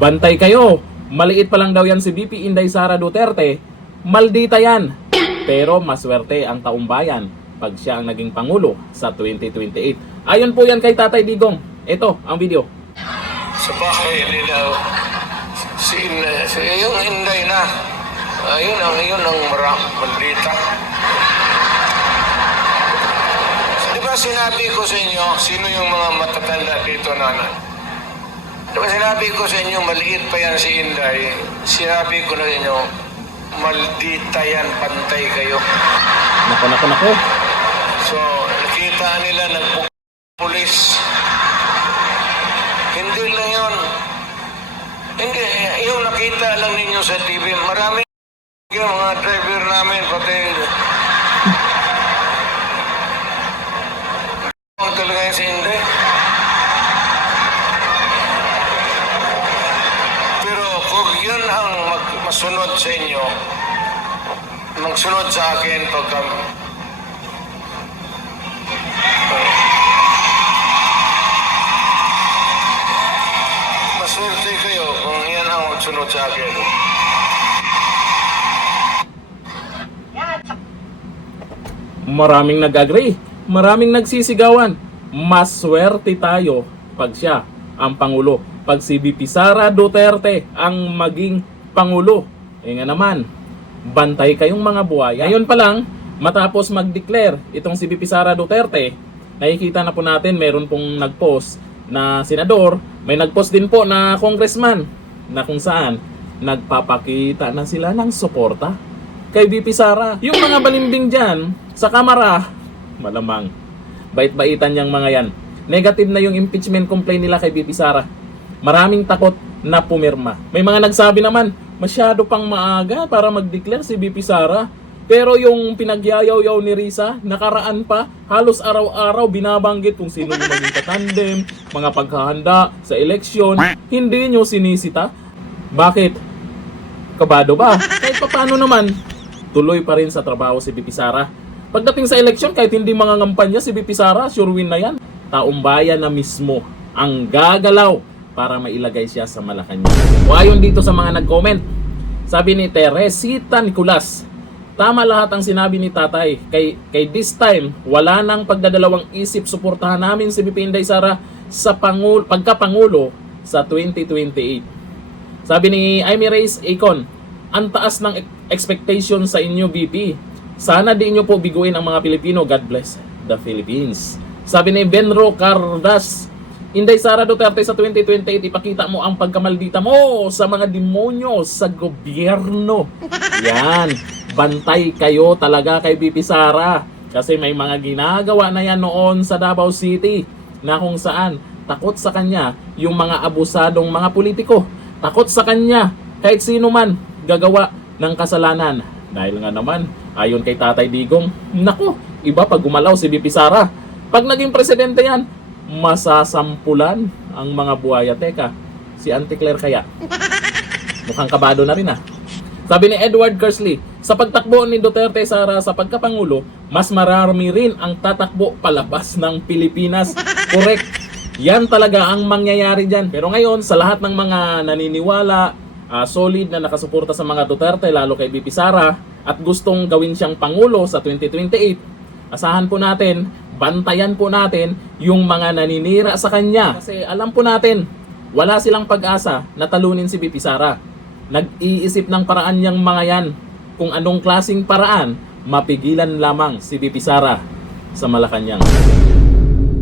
Bantay kayo. Maliit pa lang daw yan si VP Inday Sara Duterte. Maldita yan. Pero maswerte ang taong bayan pag siya ang naging Pangulo sa 2028. Ayon po yan kay Tatay Digong. Ito ang video. Sa bahay nila, yung Inday na, yun ang maldita. Di ba sinabi ko sa inyo, sino yung mga matatanda dito, nanay? Di ba sinabi ko sa inyo, maliit pa yan si Inday? Sinabi ko na inyo, maldita yan, pantay kayo. Nako. So, nakita nila nagpupulis. Hindi lang yun. Hindi, yung nakita lang ninyo sa TV, marami yung mga driver namin, pati ang talaga yung si Inday. Pero kung yun ang masunod sa inyo, magsunod sa akin pagka maswerte kayo kung yan ang magsunod sa akin. Maraming nag-agree. Maraming nagsisigawan. Maswerte tayo pag siya ang Pangulo. Pag si VP Sara Duterte ang maging Pangulo. Nga naman, bantay kayong mga buhaya. Ngayon pa lang, matapos mag-declare itong si VP Sara Duterte, nakikita na po natin meron pong nag-post na senador, may nag-post din po na congressman na kung saan nagpapakita na sila ng suporta kay VP Sara. Yung mga balimbing dyan sa kamara, malamang bait-baitan yang mga yan. Negative na yung impeachment complaint nila kay VP Sara. Maraming takot na pumirma. May mga nagsabi naman, masyado pang maaga para mag-declare si VP Sara. Pero yung pinagyayaw-yaw ni Risa, nakaraan pa, halos araw-araw binabanggit kung sino yung maging katandem, mga paghahanda sa eleksyon, hindi nyo sinisita. Bakit? Kabado ba? Kahit paano naman, tuloy pa rin sa trabaho si VP Sara. Pagdating sa eleksyon, kahit hindi mga ngampanya si VP Sara, sure win na yan. Taong bayan na mismo ang gagalaw para mailagay siya sa Malacanang. O ayon dito sa mga nag-comment, sabi ni Teresita Nicolas, tama lahat ang sinabi ni tatay. Kay this time, wala nang pagdadalawang isip, suportahan namin si VP Inday Sara sa pagkapangulo sa 2028. Sabi ni Amy Reyes Acon, ang taas ng expectation sa inyo VP. Sana di nyo po biguin ang mga Pilipino. God bless the Philippines. Sabi ni Benro Cardas, Inday Sara Duterte sa 2028, ipakita mo ang pagkamaldita mo sa mga demonyo sa gobyerno. Yan. Bantay kayo talaga kay VP Sara. Kasi may mga ginagawa na yan noon sa Davao City na kung saan takot sa kanya yung mga abusadong mga politiko. Takot sa kanya kahit sino man gagawa ng kasalanan. Dahil nga naman, ayon kay Tatay Digong, naku, iba pag gumalaw si VP Sara. Pag naging presidente yan, masasampulan ang mga buhaya. Teka, si Auntie Claire kaya? Mukhang kabado na rin ah. Sabi ni Edward Kersley, sa pagtakbo ni Duterte Sara sa pagkapangulo, mas marami rin ang tatakbo palabas ng Pilipinas. Correct. Yan talaga ang mangyayari dyan. Pero ngayon, sa lahat ng mga naniniwala, solid na nakasuporta sa mga Duterte, lalo kay VP Sara, at gustong gawin siyang Pangulo sa 2028, asahan po natin, bantayan po natin yung mga naninira sa kanya. Kasi alam po natin, wala silang pag-asa na talunin si VP Sara. Nag-iisip ng paraan niyang mga yan. Kung anong klaseng paraan, mapigilan lamang si VP Sara sa Malacanang.